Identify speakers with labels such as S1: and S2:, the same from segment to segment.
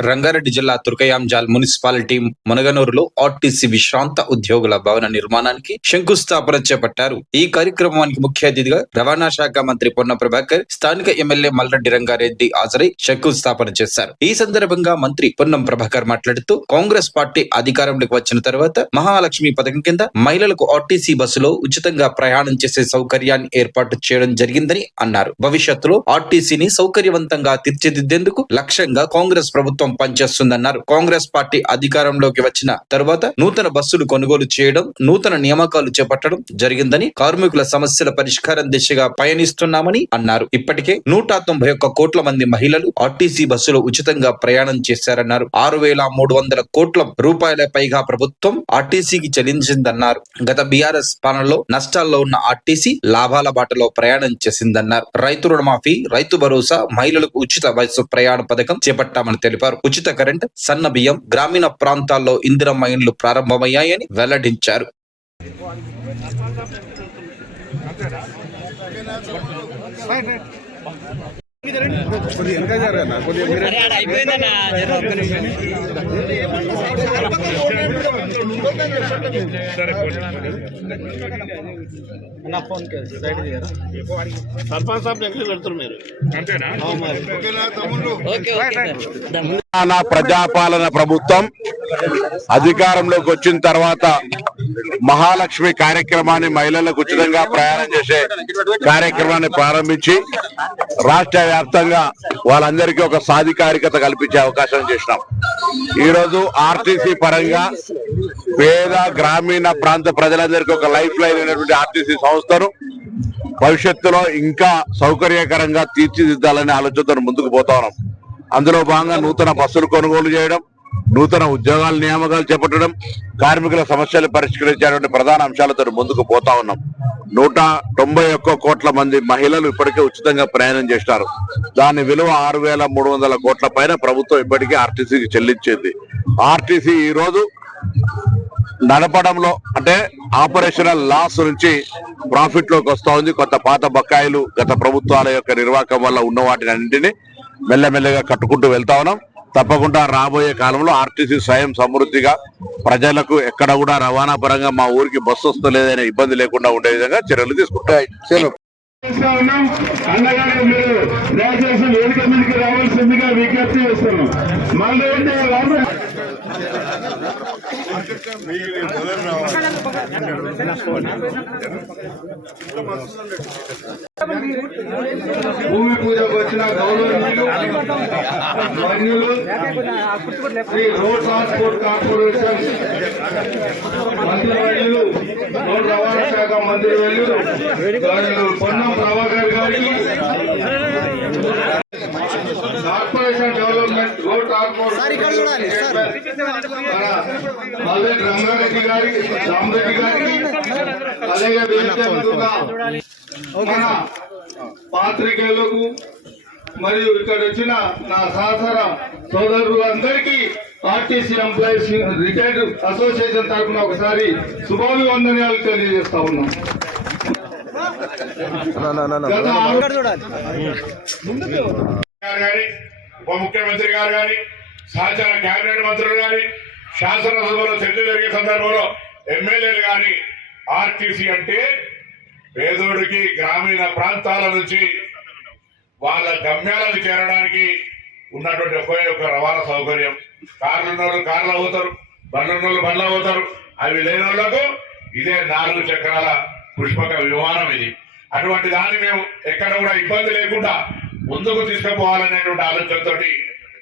S1: రంగారెడ్డి జిల్లా Turkayamjal municipality మునగనూరులో RTC విశ్రాంత ఉద్యోగుల భవన నిర్మాణానికి శంకుస్థాపన చేపట్టారు. ఈ కార్యక్రమానికి ముఖ్య అతిథిగా రవాణా శాఖ మంత్రి పొన్న ప్రభాకర్ స్థానిక ఎమ్మెల్యే మల్లరెడ్డి రంగారెడ్డి హాజరై శంకుస్థాపన చేశారు. ఈ సందర్భంగా మంత్రి పొన్నం ప్రభాకర్ మాట్లాడుతూ కాంగ్రెస్ పార్టీ అధికారంలోకి వచ్చిన తర్వాత మహాలక్ష్మి పథకం కింద మహిళలకు ఆర్టీసీ బస్సులో ఉచితంగా ప్రయాణం చేసే సౌకర్యాన్ని ఏర్పాటు చేయడం జరిగిందని అన్నారు. భవిష్యత్తులో ఆర్టీసీని సౌకర్యవంతంగా తీర్చిదిద్దేందుకు లక్ష్యంగా కాంగ్రెస్ ప్రభుత్వం పనిచేస్తుందన్నారు. కాంగ్రెస్ పార్టీ అధికారంలోకి వచ్చిన తర్వాత నూతన బస్సులు కొనుగోలు చేయడం నూతన నియామకాలు చేపట్టడం జరిగిందని కార్మికుల సమస్యల పరిష్కారం దిశగా పయనిస్తున్నామని అన్నారు. ఇప్పటికే నూట తొంభై ఒక్క కోట్ల మంది మహిళలు ఆర్టీసీ బస్సులో ఉచితంగా ప్రయాణం చేశారన్నారు. ఆరు వేల మూడు వందల కోట్ల రూపాయల పైగా ప్రభుత్వం ఆర్టీసీకి చెల్లించిందన్నారు. గత బీఆర్ఎస్ పాలనలో నష్టాల్లో ఉన్న ఆర్టీసీ లాభాల బాటలో ప్రయాణం చేసిందన్నారు. రైతు రుణమాఫీ రైతు భరోసా మహిళలకు ఉచిత వయసు ప్రయాణ పథకం చేపట్టామని తెలిపారు. ఉచిత కరెంట్ సన్న బియ్యం గ్రామీణ ప్రాంతాల్లో ఇందిరమ్మ ఇండ్లు ప్రారంభమయ్యాయని వెల్లడించారు.
S2: నా ఫోన్ సైడ్
S3: సర్పంచ్ సాబ్ దగ్గర పెడుతున్నారు మీరు.
S2: ఓకే ఓకే
S4: తెలంగాణ ప్రజాపాలన ప్రభుత్వం అధికారంలోకి వచ్చిన తర్వాత మహాలక్ష్మి కార్యక్రమాన్ని మహిళలకు ఉచితంగా ప్రయాణం చేసే కార్యక్రమాన్ని ప్రారంభించి రాష్ట్ర వ్యాప్తంగా వాళ్ళందరికీ ఒక సాధికారికత కల్పించే అవకాశం చేసినాం. ఈ రోజు ఆర్టీసీ పరంగా పేద గ్రామీణ ప్రాంత ప్రజలందరికీ ఒక లైఫ్ లైన్ అయినటువంటి ఆర్టీసీ సంస్థను భవిష్యత్తులో ఇంకా సౌకర్యకరంగా తీర్చిదిద్దాలనే ఆలోచనతో ముందుకు పోతా ఉన్నాం. అందులో భాగంగా నూతన బస్సులు కొనుగోలు చేయడం నూతన ఉద్యోగాల నియామకాలు చేపట్టడం కార్మికుల సమస్యలు పరిష్కరించేటువంటి ప్రధాన అంశాలతో ముందుకు పోతా ఉన్నాం. నూట తొంభై ఒక్క కోట్ల మంది మహిళలు ఇప్పటికే ఉచితంగా ప్రయాణం చేస్తారు దాని విలువ ఆరు వేల మూడు వందల కోట్ల పైన ప్రభుత్వం ఇప్పటికే ఆర్టీసీకి చెల్లించింది. ఆర్టీసీ ఈ రోజు నడపడంలో అంటే ఆపరేషనల్ లాస్ నుంచి ప్రాఫిట్లోకి వస్తూ ఉంది. కొత్త పాత బకాయిలు గత ప్రభుత్వాల యొక్క నిర్వాహకం వల్ల ఉన్న వాటిని అన్నింటినీ మెల్లమెల్లగా కట్టుకుంటూ వెళ్తా ఉన్నాం. తప్పకుండా రాబోయే కాలంలో ఆర్టీసీ స్వయం సమృద్ధిగా ప్రజలకు ఎక్కడ కూడా రవాణా పరంగా మా ఊరికి బస్సు వస్తలేదనే ఇబ్బంది లేకుండా ఉండే విధంగా చర్యలు తీసుకుంటాయి.
S5: చేస్తా ఉన్నాం. అన్నగారు మీరు దయచేసి వేదిక మీదకి రావాల్సిందిగా విజ్ఞప్తి చేస్తున్నాం. మళ్ళీ భూమి పూజకు వచ్చిన గౌరవనీయులు మన్యులు శ్రీ రోడ్ ట్రాన్స్పోర్ట్ కార్పొరేషన్ మంత్రివర్యులు రోడ్ రవాణా శాఖ మంత్రివర్యులు పొన్నం ప్రభాకర్ గారికి కార్పొరేషన్ డెవలప్మెంట్ రోడ్ రంగారెడ్డి గారికి రామరెడ్డి గారికి అలాగే మన పాత్రికేయులకు మరియు ఇక్కడ వచ్చిన నా సహచర సోదరులందరికీ ఆర్టీసీ ఎంప్లాయీస్ రిటైర్డ్ అసోసియేషన్ తరఫున ఒకసారి శుభాభివందనాలు తెలియజేస్తా ఉన్నాం.
S3: ఉప ముఖ్యమంత్రి గారు కానీ సహచర కేబినెట్ మంత్రులు కానీ శాసనసభలో చర్చ జరిగే సందర్భంలో ఎమ్మెల్యేలు కానీ ఆర్టీసీ అంటే పేదోడికి గ్రామీణ ప్రాంతాల నుంచి వాళ్ళ గమ్యాలకు చేరడానికి ఉన్నటువంటి ఒకే ఒక రవాణా సౌకర్యం. కార్లు ఉన్నోళ్ళు కార్లు అవుతారు బండ్లు ఉన్నోళ్ళు బండ్లు అవుతారు అవి లేని వాళ్ళకు ఇదే నాలుగు చక్రాల పుష్పక విమానం ఇది. అటువంటి దాన్ని మేము ఎక్కడ కూడా ఇబ్బంది లేకుండా ముందుకు తీసుకుపోవాలనేటువంటి ఆలోచనతోటి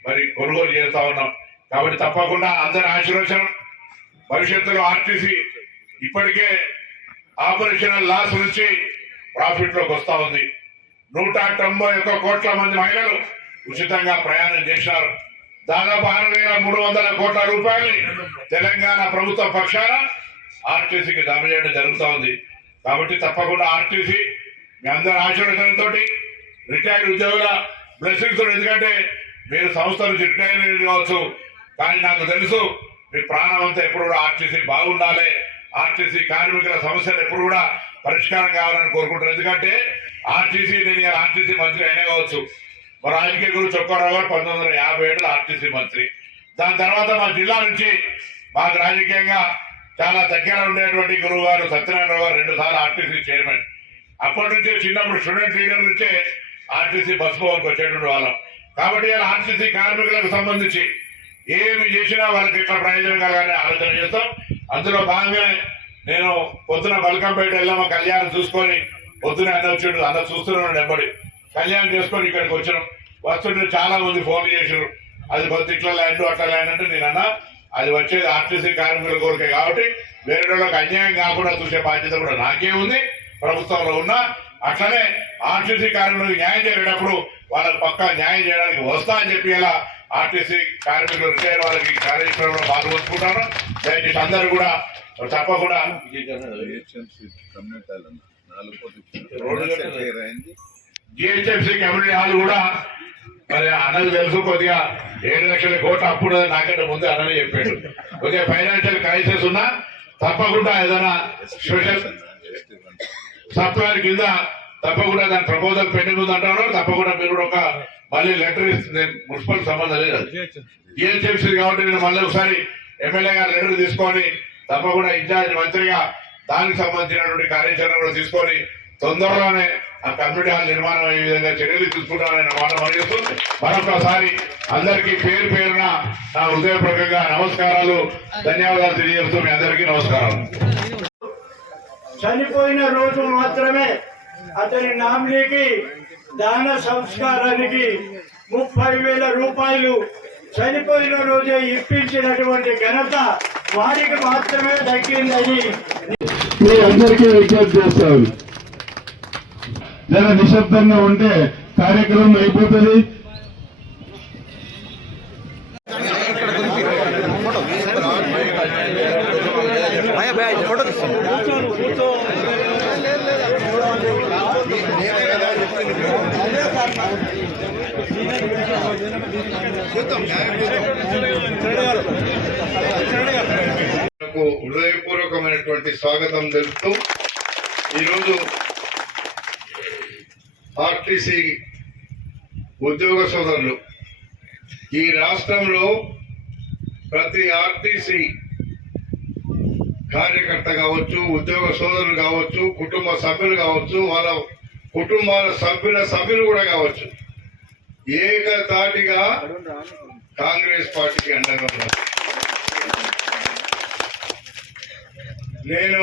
S3: మరి కొనుగోలు చేస్తా ఉన్నాం. కాబట్టి తప్పకుండా అందరి ఆశీర్వచనం భవిష్యత్తులో ఆర్టీసీ ఇప్పటికే ఆపరేషనల్ లాస్ నుంచి ప్రాఫిట్లోకి వస్తా ఉంది. నూట తొంభై ఒక్క కోట్ల మంది మహిళలు ఉచితంగా ప్రయాణం చేశారు. దాదాపు ఆరు వేల మూడు వందల కోట్ల రూపాయలు తెలంగాణ ప్రభుత్వ పక్షాన ఆర్టీసీకి జమ చేయడం జరుగుతూ ఉంది. కాబట్టి తప్పకుండా ఆర్టీసీ మీ అందరి ఆశీర్వచనంతో రిటైర్డ్ ఉద్యోగుల బ్లెస్సింగ్స్ ఎందుకంటే మీరు సంస్థ నుంచి రిటైర్ కావచ్చు కానీ నాకు తెలుసు మీ ప్రాణం అంతా ఎప్పుడు కూడా ఆర్టీసీ బాగుండాలి. ఆర్టీసీ కార్మికుల సమస్యలు ఎప్పుడు కూడా పరిష్కారం కావాలని కోరుకుంటున్నారు ఎందుకంటే ఆర్టీసీ నేను ఆర్టీసీ మంత్రి అయినా కావచ్చు. మా రాజకీయ గురు చొక్కారావు గారు పంతొమ్మిది వందల యాభై ఏడులో ఆర్టీసీ మంత్రి. దాని తర్వాత మా జిల్లా నుంచి మాకు రాజకీయంగా చాలా దగ్గర ఉండేటువంటి గురువు గారు సత్యనారాయణ గారు రెండు సార్లు ఆర్టీసీ చైర్మన్. అప్పటి నుంచే చిన్నప్పుడు స్టూడెంట్ లీడర్ నుంచే ఆర్టీసీ బస్ భవన్కి వచ్చేటువంటి వాళ్ళం. కాబట్టి ఇలా ఆర్టీసీ కార్మికులకు సంబంధించి ఏమి చేసినా వాళ్ళకి ఇట్లా ప్రయోజనం కలగాలని ఆలోచన చేస్తాం. అందులో భాగంగానే నేను పొద్దున బల్కంపేట వెళ్ళాము కళ్యాణం చూసుకొని పొద్దున అన్న వచ్చాడు అన్న చూస్తున్నాడు నెంబడి కళ్యాణం చేసుకొని ఇక్కడికి వచ్చినాం. వస్తుంటే చాలా మంది ఫోన్ చేసారు అది కొత్త ఇట్లా ల్యాండ్ అట్లా ల్యాండ్ అంటే నేను అన్నా అది వచ్చేది ఆర్టీసీ కార్మికుల కోరిక కాబట్టి వేరే వాళ్ళకి అన్యాయం కాకుండా చూసే బాధ్యత కూడా నాకే ఉంది. ప్రభుత్వంలో ఉన్నా అట్లనే ఆర్టీసీ కార్మికులకు న్యాయం చేసేటప్పుడు వాళ్ళకి పక్కా న్యాయం చేయడానికి వస్తా అని చెప్పి ఇలా ఆర్టీసీ కార్మికులు రిటైర్ వాళ్ళకి కార్యక్రమంలో పాల్గొంటున్నాను దయచేసి అందరూ కూడా తప్పకుండా జిహెచ్ఎంసీ కమ్యూనిటీ హాల్ కూడా మరి అన్నది తెలుసు కొద్దిగా ఏడు లక్షల కోట్ల అప్పుడు నాకంటే ముందే అన్ననే చెప్పాడు కొద్దిగా ఫైనాన్షియల్ క్రైసిస్ ఉన్నా తప్పకుండా ఏదైనా స్పెషల్ సప్లైర్ కింద తప్పకుండా దాని ప్రపోజల్ పెండింగ్ ఉంది అంటున్నారు తప్పకుండా మీరు కూడా ఒక మళ్ళీ లెటర్ ఇస్తుంది. మున్సిపల్ సంబంధం లేదు జిహెచ్ఎంసీ. కాబట్టి నేను మళ్ళీ ఒకసారి ఎమ్మెల్యే గారు లెటర్ తీసుకొని తప్పకుండా ఇన్ఛార్జ్ మంత్రిగా దానికి సంబంధించినటువంటి కార్యాచరణ తీసుకొని తొందరలోనే ఆ కమ్యూనిటీ హాల్ నిర్మాణం అయ్యే విధంగా చర్యలు తీసుకుంటానని మాట పనిచేస్తూ మరొకసారి అందరికీ పేరు పేరున నా హృదయపూర్వకంగా నమస్కారాలు ధన్యవాదాలు తెలియజేస్తూ మీ అందరికీ నమస్కారాలు.
S6: చనిపోయిన రోజు మాత్రమే అతని నామినీకి దాన సంస్కారానికి ముప్పై వేల రూపాయలు చనిపోయిన రోజే ఇప్పించినటువంటి ఘనత వారికి మాత్రమే దక్కిందని
S5: మీ అందరికీ విజ్ఞప్తి చేస్తాను. జర నిశ్శబ్దంగా ఉంటే కార్యక్రమం అయిపోతుంది.
S7: హృదయపూర్వకమైనటువంటి స్వాగతం తెలుపుతూ ఈరోజు ఆర్టీసీ ఉద్యోగ సోదరులు. ఈ రాష్ట్రంలో ప్రతి ఆర్టీసీ కార్యకర్త కావచ్చు ఉద్యోగ సోదరులు కావచ్చు కుటుంబ సభ్యులు కావచ్చు వాళ్ళ కుటుంబాల సభ్యుల సభ్యులు కూడా కావచ్చు. ఏకతాటిగా కాంగ్రెస్ పార్టీకి అండగా ఉన్నారు. నేను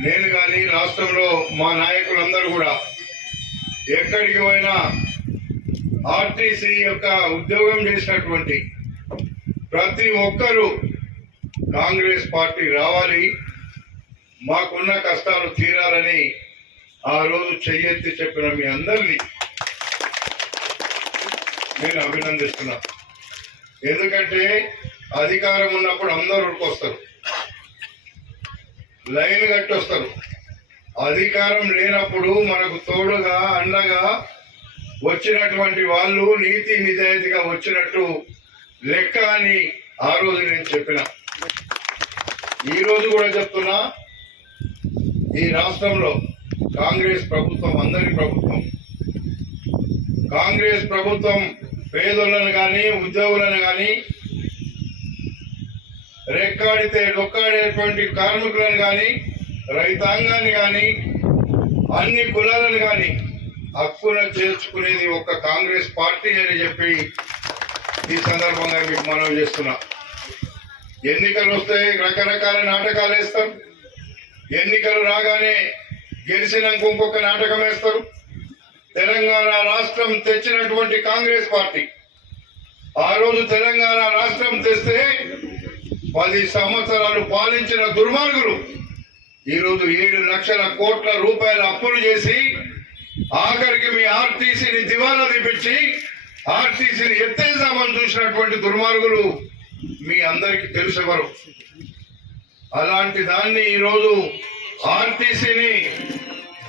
S7: నేను కానీ రాష్ట్రంలో మా నాయకులందరూ కూడా ఎక్కడికి పోయినా ఆర్టీసీ యొక్క ఉద్యోగం చేసినటువంటి ప్రతి ఒక్కరూ కాంగ్రెస్ పార్టీ రావాలి మాకున్న కష్టాలు తీరాలని ఆ రోజు చెయ్యెత్తి చెప్పిన మీ అందరినీ నేను అభినందిస్తున్నా. ఎందుకంటే అధికారం ఉన్నప్పుడు అందరూ వస్తారు లైన్ కట్టొస్తారు. అధికారం లేనప్పుడు మనకు తోడుగా అండగా వచ్చినటువంటి వాళ్ళు నీతి నిజాయితీగా వచ్చినట్టు లెక్క అని ఆ రోజు నేను చెప్పిన. ఈ రోజు కూడా చెప్తున్నా ఈ రాష్ట్రంలో కాంగ్రెస్ ప్రభుత్వం అందరి ప్రభుత్వం కాంగ్రెస్ ప్రభుత్వం పేదలను కానీ ఉద్యోగులను కానీ రెక్కాడితే డొక్కాడేటువంటి కార్మికులను కానీ రైతాంగాన్ని కానీ అన్ని కులాలను కానీ హక్కున చేర్చుకునేది ఒక కాంగ్రెస్ పార్టీ అని చెప్పి ఈ సందర్భంగా మీకు మనవి చేస్తున్నా. ఎన్నికలు వస్తే రకరకాల నాటకాలు వేస్తారు. ఎన్నికలు రాగానే గెలిచినాక ఇంకొక నాటకం వేస్తారు. తెలంగాణ రాష్ట్రం తెచ్చినటువంటి కాంగ్రెస్ పార్టీ. ఆ రోజు తెలంగాణ రాష్ట్రం తెస్తే పది సంవత్సరాలు పాలించిన దుర్మార్గులు ఈరోజు ఏడు లక్షల కోట్ల రూపాయల అప్పులు చేసి ఆఖరికి మీ ఆర్టీసీని దివాలా తీపించి ఆర్టీసీని ఎత్తేసామని చూసినటువంటి దుర్మార్గులు మీ అందరికీ తెలుసెవరు. అలాంటి దాన్ని ఈరోజు ఆర్టీసీని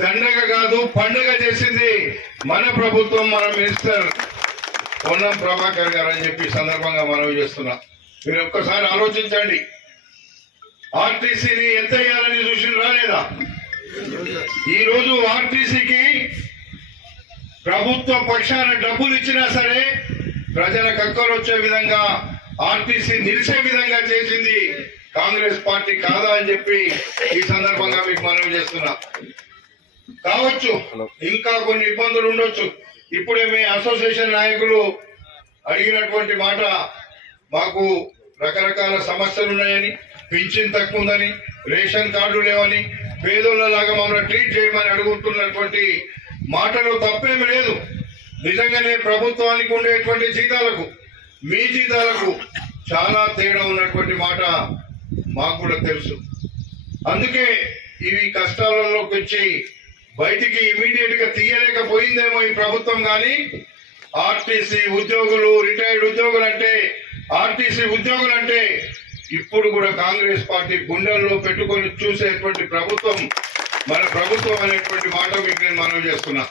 S7: దండగ కాదు పండగ చేసింది మన ప్రభుత్వం మన మినిస్టర్ పొన్నం ప్రభాకర్ గారు అని చెప్పి సందర్భంగా మనవి చేస్తున్నా. మీరు ఒక్కసారి ఆలోచించండి. ఆర్టీసీని ఎంత వేయాలని చూసి రాలేదా? ఈ రోజు ఆర్టీసీకి ప్రభుత్వ పక్షాన డబ్బులు ఇచ్చినా సరే ప్రజలకు అక్కలు వచ్చే విధంగా ఆర్టీసీ నిలిచే విధంగా చేసింది కాంగ్రెస్ పార్టీ కాదా అని చెప్పి ఈ సందర్భంగా మీకు మనవి చేస్తున్నా. కావచ్చు ఇంకా కొన్ని ఇబ్బందులు ఉండొచ్చు. ఇప్పుడే మీ అసోసియేషన్ నాయకులు అడిగినటువంటి మాట మాకు రకరకాల సమస్యలు ఉన్నాయని పింఛన్ తక్కువ ఉందని రేషన్ కార్డు లేవని పేదోళ్ళలాగా మమ్మల్ని ట్రీట్ చేయమని అడుగుతున్నటువంటి మాటలో తప్పేమీ లేదు. నిజంగానే ప్రభుత్వానికి ఉండేటువంటి జీతాలకు మీ జీతాలకు చాలా తేడా ఉన్నటువంటి మాట మాకు కూడా తెలుసు. అందుకే ఇవి కష్టాలలోకి వచ్చి బయటికి ఇమీడియట్గా తీయలేకపోయిందేమో ఈ ప్రభుత్వం కానీ ఆర్టీసీ ఉద్యోగులు రిటైర్డ్ ఉద్యోగులు అంటే ఆర్టీసీ ఉద్యోగులు అంటే ఇప్పుడు కూడా కాంగ్రెస్ పార్టీ గుండెల్లో పెట్టుకొని చూసేటువంటి ప్రభుత్వం మన ప్రభుత్వం అనేటువంటి మాట మీకు నేను మనవి చేస్తున్నా.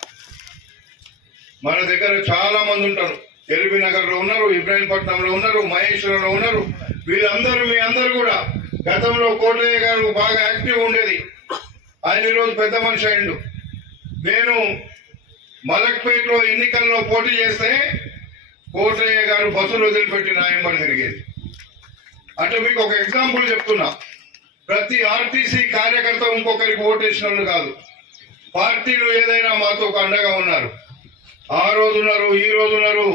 S7: మన దగ్గర చాలా మంది ఉంటారు. ఎల్బీ నగర్లో ఉన్నారు ఇబ్రాహీంపట్నంలో ఉన్నారు మహేశ్వరంలో ఉన్నారు. వీళ్ళందరూ మీ అందరూ కూడా గతంలో కోటయ్య గారు బాగా యాక్టివ్ ఉండేది. ఆయన ఈరోజు పెద్ద మనిషి అయిండు నేను మలక్పేటలో ఎన్నికల్లో పోటీ చేస్తే కోటయ్య గారు బస్సులు వదిలిపెట్టి నా ఎంబడి తిరిగేది అంటే మీకు ఒక ఎగ్జాంపుల్ చెప్తున్నా. ప్రతి ఆర్టీసీ కార్యకర్త ఇంకొకరికి ఓటేసిన వాళ్ళు కాదు. పార్టీలు ఏదైనా మాతో ఒక అండగా ఉన్నారు. ఆ రోజు ఉన్నారు ఈ రోజు ఉన్నారు.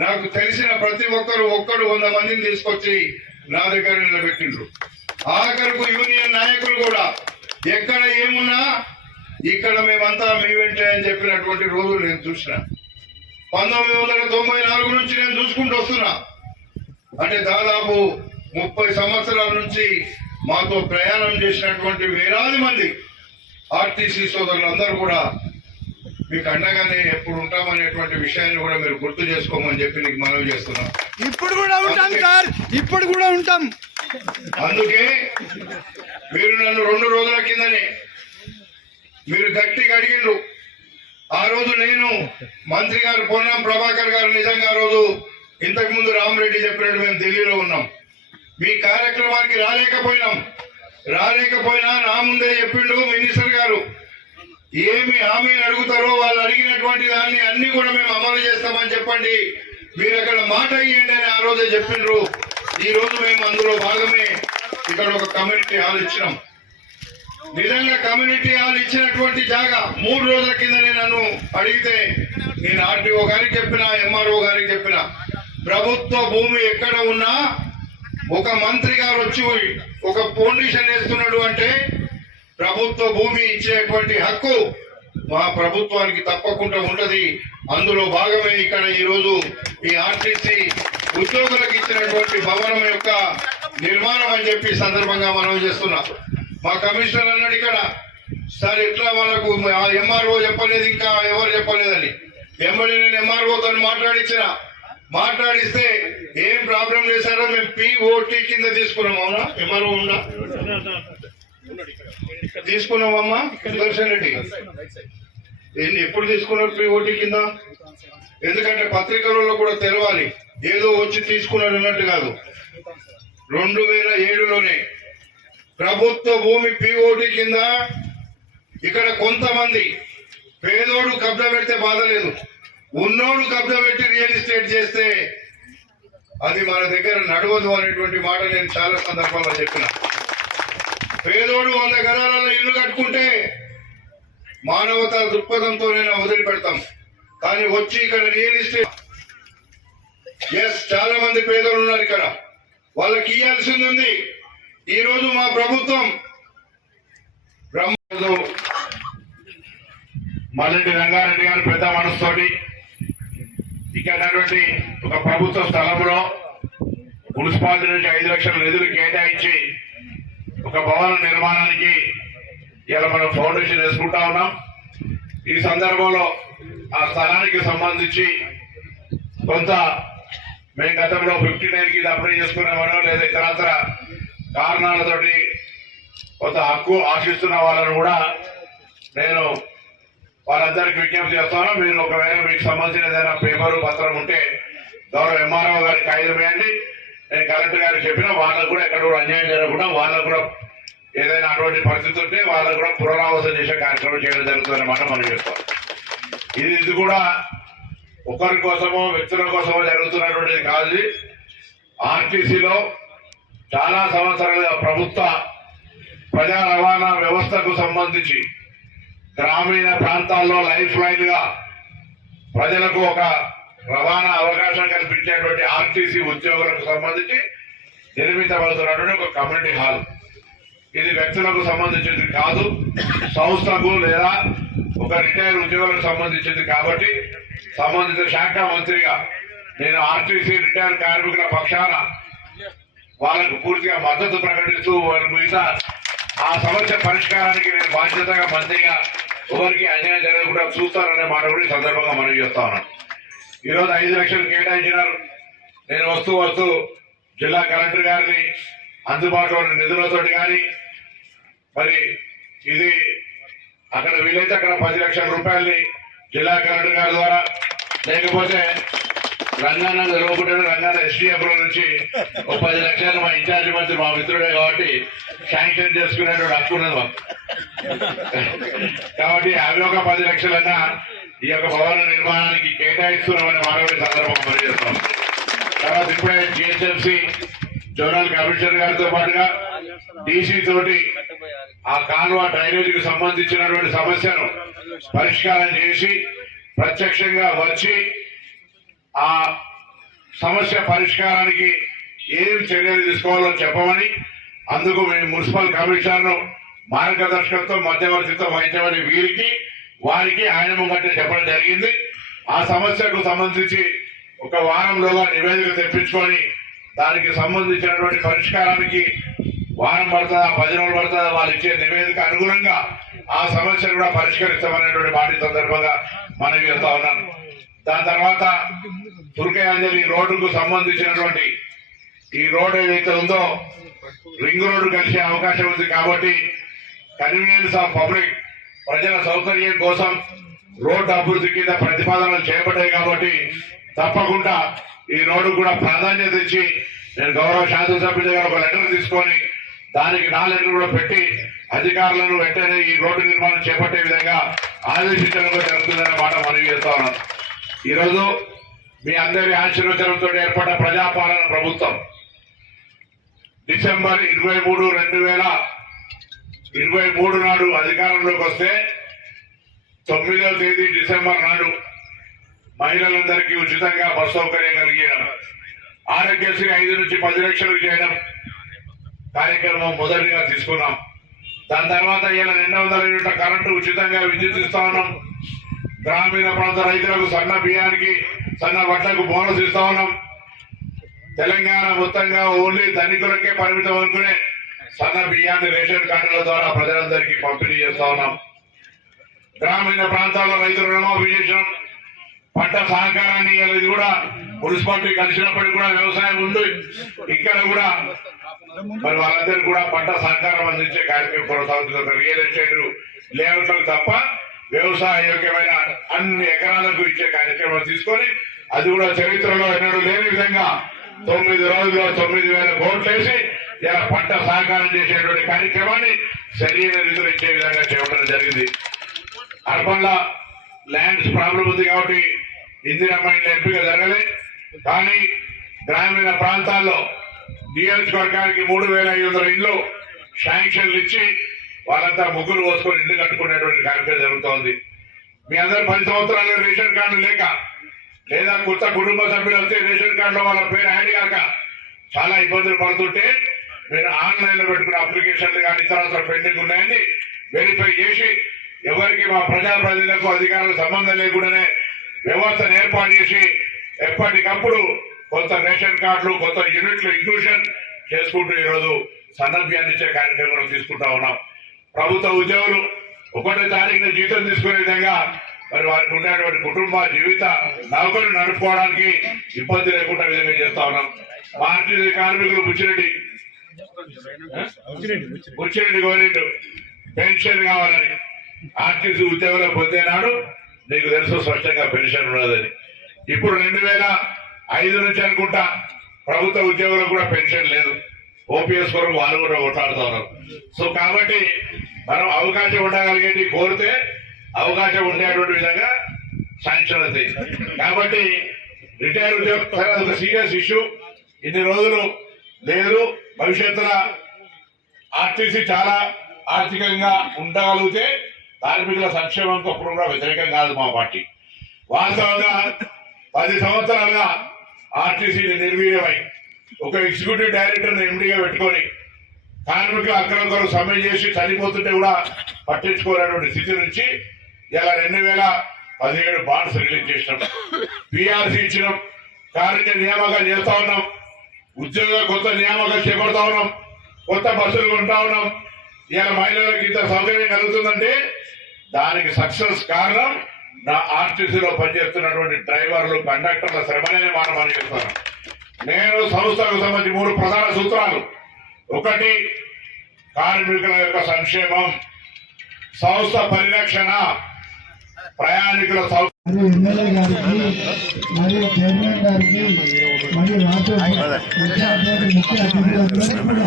S7: నాకు తెలిసిన ప్రతి ఒక్కరు ఒక్కడు వంద మందిని తీసుకొచ్చి నా దగ్గర నిలబెట్టిండ్రు. ఆఖరుకు యూనియన్ నాయకులు కూడా ఎక్కడ ఏమున్నా ఇక్కడ మేమంతా మీ వెంటే అని చెప్పినటువంటి రోజులు నేను చూసిన. పంతొమ్మిది వందల తొంభై నాలుగు నుంచి నేను చూసుకుంటూ వస్తున్నా. అంటే దాదాపు ముప్పై సంవత్సరాల నుంచి మాతో ప్రయాణం చేసినటువంటి వేలాది మంది ఆర్టీసీ సోదరులందరూ కూడా మీకు అండగానే ఎప్పుడు ఉంటామనేటువంటి విషయాన్ని కూడా మీరు గుర్తు చేసుకోమని చెప్పి నీకు మనవి చేస్తున్నాం.
S2: ఇప్పుడు కూడా ఉంటాం సార్. ఇప్పుడు కూడా ఉంటాం.
S7: అందుకే మీరు నన్ను రెండు రోజుల కిందనే మీరు గట్టిగా అడిగిండ్రు. ఆ రోజు నేను మంత్రి గారు పొన్నం ప్రభాకర్ గారు నిజంగా ఆ రోజు ఇంతకు ముందు రామరెడ్డి చెప్పినట్టు మేము ఢిల్లీలో ఉన్నాం. మీ కార్యక్రమానికి రాలేకపోయినాం. రాలేకపోయినా నా ముందే చెప్పిండు మినిస్టర్ గారు. ఏమి హామీలు అడుగుతారో వాళ్ళు అడిగినటువంటి దాన్ని అన్ని కూడా మేము అమలు చేస్తామని చెప్పండి. మీరు అక్కడ మాట ఇవ్వండి అని ఆ రోజే చెప్పిండ్రు. ఈ రోజు మేము అందులో భాగమే ఇక్కడ ఒక కమ్యూనిటీ హాల్ ఇచ్చినాం. నిజంగా కమ్యూనిటీ హాల్ ఇచ్చినటువంటి జాగా మూడు రోజుల కింద నన్ను అడిగితే నేను ఆర్టీఓ గారికి చెప్పిన ఎంఆర్ఓ గారికి చెప్పిన ప్రభుత్వ భూమి ఎక్కడ ఉన్నా ఒక మంత్రి గారు వచ్చి ఒక పౌండేషన్ వేస్తున్నాడు అంటే ప్రభుత్వ భూమి ఇచ్చేటువంటి హక్కు మా ప్రభుత్వానికి తప్పకుండా ఉంటది. అందులో భాగమే ఇక్కడ ఈరోజు ఈ ఆర్టీసీ ఉద్యోగులకు ఇచ్చినటువంటి భవనం యొక్క నిర్మాణం అని చెప్పి సందర్భంగా మనం చేస్తున్నాం. మా కమిషనర్ అన్నాడు ఇక్కడ సార్ ఎట్లా వాళ్ళకు ఎంఆర్ఓ చెప్పలేదు ఇంకా ఎవరు చెప్పలేదని? ఎంబడి నేను ఎంఆర్ఓతో మాట్లాడించిన మాట్లాడిస్తే ఏం ప్రాబ్లం చేశారో మేము పిఓటీ కింద తీసుకున్నాం అవునా ఎంఆర్ఓ ఉందా? తీసుకున్నామమ్మా సుదర్శన్ రెడ్డి. ఎప్పుడు తీసుకున్నారు పిఓటీ కింద? ఎందుకంటే పత్రికలలో కూడా తెలవాలి. ఏదో వచ్చి తీసుకున్నారు అన్నట్టు కాదు. రెండు వేల ఏడులోనే ప్రభుత్వ భూమి పిఓటి కింద ఇక్కడ కొంతమంది పేదోడు కబ్జా పెడితే బాధ లేదు. ఉన్నోడు కబ్జా పెట్టి రియల్ ఎస్టేట్ చేస్తే అది మన దగ్గర నడవదు అనేటువంటి మాట నేను చాలా సందర్భాల్లో చెప్పిన. పేదోడు వంద గదాలలో ఇల్లు కట్టుకుంటే మానవతా దృక్పథంతోనైనా వదిలిపెడతాం కానీ వచ్చి ఇక్కడ రియల్ ఎస్టేట్ ఎస్ చాలా మంది పేదలు ఉన్నారు ఇక్కడ. వాళ్ళకి ఇవ్వాల్సింది ఉంది. ఈ రోజు మా ప్రభుత్వం బ్రహ్మ మల్లెడ్డి రంగారెడ్డి గారు పెద్ద మనసుతోటి ఇక్కడ ఒక ప్రభుత్వ స్థలంలో మున్సిపాలిటీ నుంచి ఐదు లక్షల నిధులు కేటాయించి ఒక భవన నిర్మాణానికి ఇలా మనం ఫౌండేషన్ వేసుకుంటా ఉన్నాం. ఈ సందర్భంలో ఆ స్థలానికి సంబంధించి కొంత మేము గతంలో ఫిఫ్టీ నైన్కి అప్లై చేసుకున్నామనో లేదా ఇతరత్ర కారణాలతోటి కొంత హక్కు ఆశిస్తున్న వాళ్ళను కూడా నేను వాళ్ళందరికీ విజ్ఞప్తి చేస్తాను. మీరు ఒకవేళ మీకు సంబంధించిన ఏదైనా పేపరు పత్రం ఉంటే గౌరవ ఎంఆర్ఓ గారికి కాగితం వేయండి. నేను కలెక్టర్ గారికి చెప్పిన వాళ్ళకు కూడా ఎక్కడ కూడా అన్యాయం జరగకుండా వాళ్ళకు కూడా ఏదైనా అటువంటి పరిస్థితి ఉంటే వాళ్ళకు కూడా పునరావాసం చేసే కార్యక్రమం చేయడం జరుగుతుందన్నమాట మనం చేస్తాం
S3: ఇది ఇది కూడా ఒకరి కోసమో వ్యక్తుల కోసమో జరుగుతున్నటువంటిది కాదు ఆర్టీసీలో చాలా సంవత్సరాలుగా ప్రభుత్వ ప్రజా రవాణా వ్యవస్థకు సంబంధించి గ్రామీణ ప్రాంతాల్లో లైఫ్ లైన్గా ప్రజలకు ఒక రవాణా అవకాశం కల్పించేటువంటి ఆర్టీసీ ఉద్యోగులకు సంబంధించి నిర్మితమవుతున్నటువంటి ఒక కమ్యూనిటీ హాల్. ఇది వ్యక్తులకు సంబంధించింది కాదు సంస్థకు లేదా ఒక రిటైర్ ఉద్యోగులకు సంబంధించింది కాబట్టి సంబంధిత శాఖ మంత్రిగా నేను ఆర్టీసీ రిటైర్ కార్మికుల పక్షాన వాళ్ళకు పూర్తిగా మద్దతు ప్రకటిస్తూ వారి మీద ఆ సమస్య పరిష్కారానికి నేను బాధ్యతగా మంత్రిగా ఎవరికి అన్యాయం జరగకుండా చూస్తారనే మాట కూడా సందర్భంగా మనం చేస్తా ఉన్నాను ఈరోజు ఐదు లక్షలు కేటాయించినారు. నేను వస్తూ వస్తూ జిల్లా కలెక్టర్ గారిని అందుబాటులో ఉన్న నిధులతోటి కానీ మరి ఇది అక్కడ వీలైతే అక్కడ పది లక్షల రూపాయలని జిల్లా కలెక్టర్ గారి ద్వారా లేకపోతే రంగాన నిలవకుంటే రంగాన ఎస్డీఎఫ్లో నుంచి ఒక పది లక్షలు మా ఇన్ఛార్జ్ మంత్రి మా మిత్రుడే కాబట్టి శాంక్షన్ చేసుకునేటువంటి హక్కు ఉన్నది మాకు. కాబట్టి అవి ఒక పది లక్షలన్నా ఈ యొక్క భవన నిర్మాణానికి కేటాయిస్తున్నామని మరొకటి సందర్భంగా పనిచేస్తాం తర్వాత ఇప్పుడే జిహెచ్ఎంసీ జోనల్ కమిషనర్ గారితో పాటుగా డీసీ తోటి ఆ కాలువ డ్రైనేజీకి సంబంధించినటువంటి సమస్యను పరిష్కారం చేసి ప్రత్యక్షంగా వచ్చి ఆ సమస్య పరిష్కారానికి ఏం చర్యలు తీసుకోవాలో చెప్పమని అందుకు మేము మున్సిపల్ కమిషనర్ మార్గదర్శకత్వం మధ్యవర్తితో వహించమని వీరికి వారికి ఆయన ముంగట్టే చెప్పడం జరిగింది. ఆ సమస్యకు సంబంధించి ఒక వారంలోగా నివేదిక తెప్పించుకొని దానికి సంబంధించినటువంటి పరిష్కారానికి వారం పడుతుందా పది రోజులు పడుతుందా వాళ్ళు ఇచ్చే నివేదిక అనుగుణంగా ఆ సమస్యను కూడా పరిష్కరిస్తామనేటువంటి మాట సందర్భంగా మనవి చేస్తా ఉన్నాను. దాని తర్వాత తుర్కయాంజలి రోడ్డుకు సంబంధించినటువంటి ఈ రోడ్ ఏదైతే ఉందో రింగ్ రోడ్డు కలిసే అవకాశం ఉంది కాబట్టి కన్వీనియన్స్ ఆఫ్ పబ్లిక్ ప్రజల సౌకర్యం కోసం రోడ్డు అభివృద్ధి కింద ప్రతిపాదనలు చేపట్టాయి కాబట్టి తప్పకుండా ఈ రోడ్డు కూడా ప్రాధాన్యత ఇచ్చి నేను గౌరవ శాసనసభ్యుల దగ్గర ఒక లెటర్ తీసుకొని దానికి నా లెటర్ కూడా పెట్టి అధికారులను వెంటనే ఈ రోడ్డు నిర్మాణం చేపట్టే విధంగా ఆదేశించడం జరుగుతుందనే మాట మనవి చేస్తా ఉన్నాను ఈరోజు మీ అందరి ఆశీర్వచనంతో ఏర్పడ్డ ప్రజాపాలన ప్రభుత్వం డిసెంబర్ ఇరవై మూడు రెండు వేల ఇరవై మూడు నాడు అధికారంలోకి వస్తే తొమ్మిదవ తేదీ డిసెంబర్ నాడు మహిళలందరికీ ఉచితంగా బస్ సౌకర్యం కలిగడం ఆరోగ్యశ్రీ ఐదు నుంచి పది లక్షలు చేయడం కార్యక్రమం మొదటిగా తీసుకున్నాం. దాని తర్వాత ఇలా రెండు వందల యూనిట్ల కరెంటు ఉచితంగా విద్యుత్ ఇస్తా ఉన్నాం. గ్రామీణ ప్రాంత రైతులకు సన్న బియ్యానికి సన్న వడ్లకు బోనస్ ఇస్తా ఉన్నాం. తెలంగాణ మొత్తంగా ఓన్లీ ధనికులకే పరిమితం అనుకునే సన్న బియ్యాన్ని రేషన్ కార్డుల ద్వారా ప్రజలందరికీ పంపిణీ చేస్తా ఉన్నాం. గ్రామీణ ప్రాంతాల్లో రైతుల రుణమాఫీ చేసినాం. పంట సహకారాన్ని అనేది కూడా. మున్సిపాలిటీ కలిసినప్పటికీ కూడా వ్యవసాయం ఉంది. ఇక్కడ కూడా మరి వాళ్ళందరికీ కూడా పంట సహకారం అందించే కార్యక్రమం కొనసాగుతుంది ఒక రియల్ ఎస్టేట్ లేఅవుట్లకు తప్ప వ్యవసాయ యోగ్యమైన అన్ని ఎకరాలకు ఇచ్చే కార్యక్రమం తీసుకొని అది కూడా చరిత్రలో ఎన్నడూ లేని విధంగా తొమ్మిది రోజుల్లో తొమ్మిది వేల కోట్లేసి ఇలా పంట సహకారం చేసేటువంటి కార్యక్రమాన్ని సరైన రీతిలో ఇచ్చే విధంగా చేయడం జరిగింది. అర్బన్లా ల్యాండ్స్ ప్రాబ్లం ఉంది కాబట్టి ఇందిరమ్మ ఇండ్ల ఎంపిక జరగలే. కానీ గ్రామీణ ప్రాంతాల్లో నియోజకవర్గానికి మూడు వేల ఐదు వందల ఇండ్లు శాంక్షన్లు ఇచ్చి వాళ్ళంతా ముగ్గురు పోసుకొని ఇల్లు కట్టుకునేటువంటి కార్యక్రమం జరుగుతోంది. మీ అందరు పది సంవత్సరాలు రేషన్ కార్డు లేక లేదా కొత్త కుటుంబ సభ్యులు వస్తే రేషన్ కార్డులో వాళ్ళ పేరు యాడ్ కాక చాలా ఇబ్బందులు పడుతుంటే మీరు ఆన్లైన్లో పెట్టుకున్న అప్లికేషన్లు కానీ ఇతర పెండింగ్ ఉన్నాయని వెరిఫై చేసి ఎవరికి మా ప్రజాప్రతినిధులకు అధికారులకు సంబంధం లేకుండానే వ్యవస్థను ఏర్పాటు చేసి ఎప్పటికప్పుడు కొత్త రేషన్ కార్డులు కొత్త యూనిట్లు ఇంక్లూషన్ చేసుకుంటూ ఈరోజు సన్నభ్యాన్ని ఇచ్చే కార్యక్రమం తీసుకుంటా ఉన్నాం. ప్రభుత్వ ఉద్యోగులు ఒకటో తారీఖున జీతం తీసుకునే విధంగా మరి వారికి ఉండేటువంటి కుటుంబ జీవిత నౌకరు నడుపుకోవడానికి ఇబ్బంది లేకుండా విధంగా చేస్తా ఉన్నాం. పార్టీ కార్మికులు బుచ్చిరెడ్డి బుచ్చిరెడ్డి కోరిండు పెన్షన్ కావాలని. ఆర్టీసీ ఉద్యోగులు పొందేనాడు నీకు తెలుసు స్పష్టంగా పెన్షన్ ఉన్నదని. ఇప్పుడు రెండు వేల ఐదు నుంచి అనుకుంటా ప్రభుత్వ ఉద్యోగులకు కూడా పెన్షన్ లేదు. ఓపీఎస్ వరకు వాళ్ళు కూడా కొట్లాడుతూ ఉన్నారు. సో కాబట్టి మనం అవకాశం ఉండగలిగేది కోరితే అవకాశం ఉండేటువంటి విధంగా శాంక్షన్ అవుతాయి కాబట్టి రిటైర్ ఉద్యోగ సరే సీరియస్ ఇష్యూ. ఇన్ని రోజులు లేదు. భవిష్యత్తులో ఆర్టీసీ చాలా ఆర్థికంగా ఉండగలిగితే కార్మికుల సంక్షేమంకి అప్పుడు కూడా వ్యతిరేకం కాదు మా పార్టీ. వాస్తవంగా పది సంవత్సరాలుగా ఆర్టీసీ నిర్వీర్యమై ఒక ఎగ్జిక్యూటివ్ డైరెక్టర్ ఎండిగా పెట్టుకొని కార్మికులు అక్కడొక్కరు సమ్మె చేసి చనిపోతుంటే కూడా పట్టించుకోలేటువంటి స్థితి నుంచి ఇలా రెండు వేల పదిహేడు బాండ్స్ రిలీజ్ చేసినాం. పిఆర్సీ ఇచ్చినాం. కార్మిక నియామకాలు చేస్తా ఉన్నాం. ఉద్యోగ కొత్త నియామకాలు చేపడతా ఉన్నాం. కొత్త బస్సులు కొంటా ఉన్నాం. ఇలా మహిళలకు ఇంత సౌకర్యం కలుగుతుందంటే దానికి సక్సెస్ కారణం నా ఆర్టీసీలో పనిచేస్తున్నటువంటి డ్రైవర్లు కండక్టర్ల శ్రమనే మనం పనిచేస్తాను నేను సంస్థకు సంబంధించి మూడు ప్రధాన సూత్రాలు ఒకటి కార్మికుల యొక్క సంక్షేమం సంస్థ పరిరక్షణ ప్రయాణికుల సౌ
S8: మరియు ఎమ్మెల్యే గారికి మరియు చైర్మన్ గారికి మరియు రాష్ట్ర ముఖ్య అతిథి ముఖ్య అతిథులందరికీ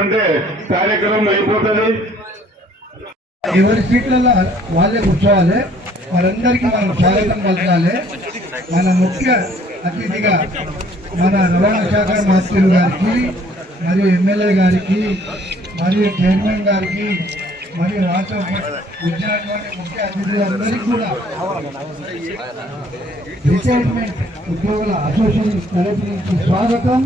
S5: ఉంటే కార్యక్రమం అయిపోతుంది.
S8: ఎవరి సీట్లలో వాళ్ళే కూర్చోవాలి. వారందరికీ మనం స్వాగతం పలకాలి. మన ముఖ్య అతిథిగా మన రవాణా శాఖ మంత్రులు గారికి మరియు ఎమ్మెల్యే గారికి మరియు చైర్మన్ గారికి మరియు రాష్ట్ర విద్యార్థి ముఖ్య అతిథులందరికీ కూడా రిటైర్మెంట్ ఉద్యోగుల అసోసియేషన్ తరఫు నుంచి స్వాగతం.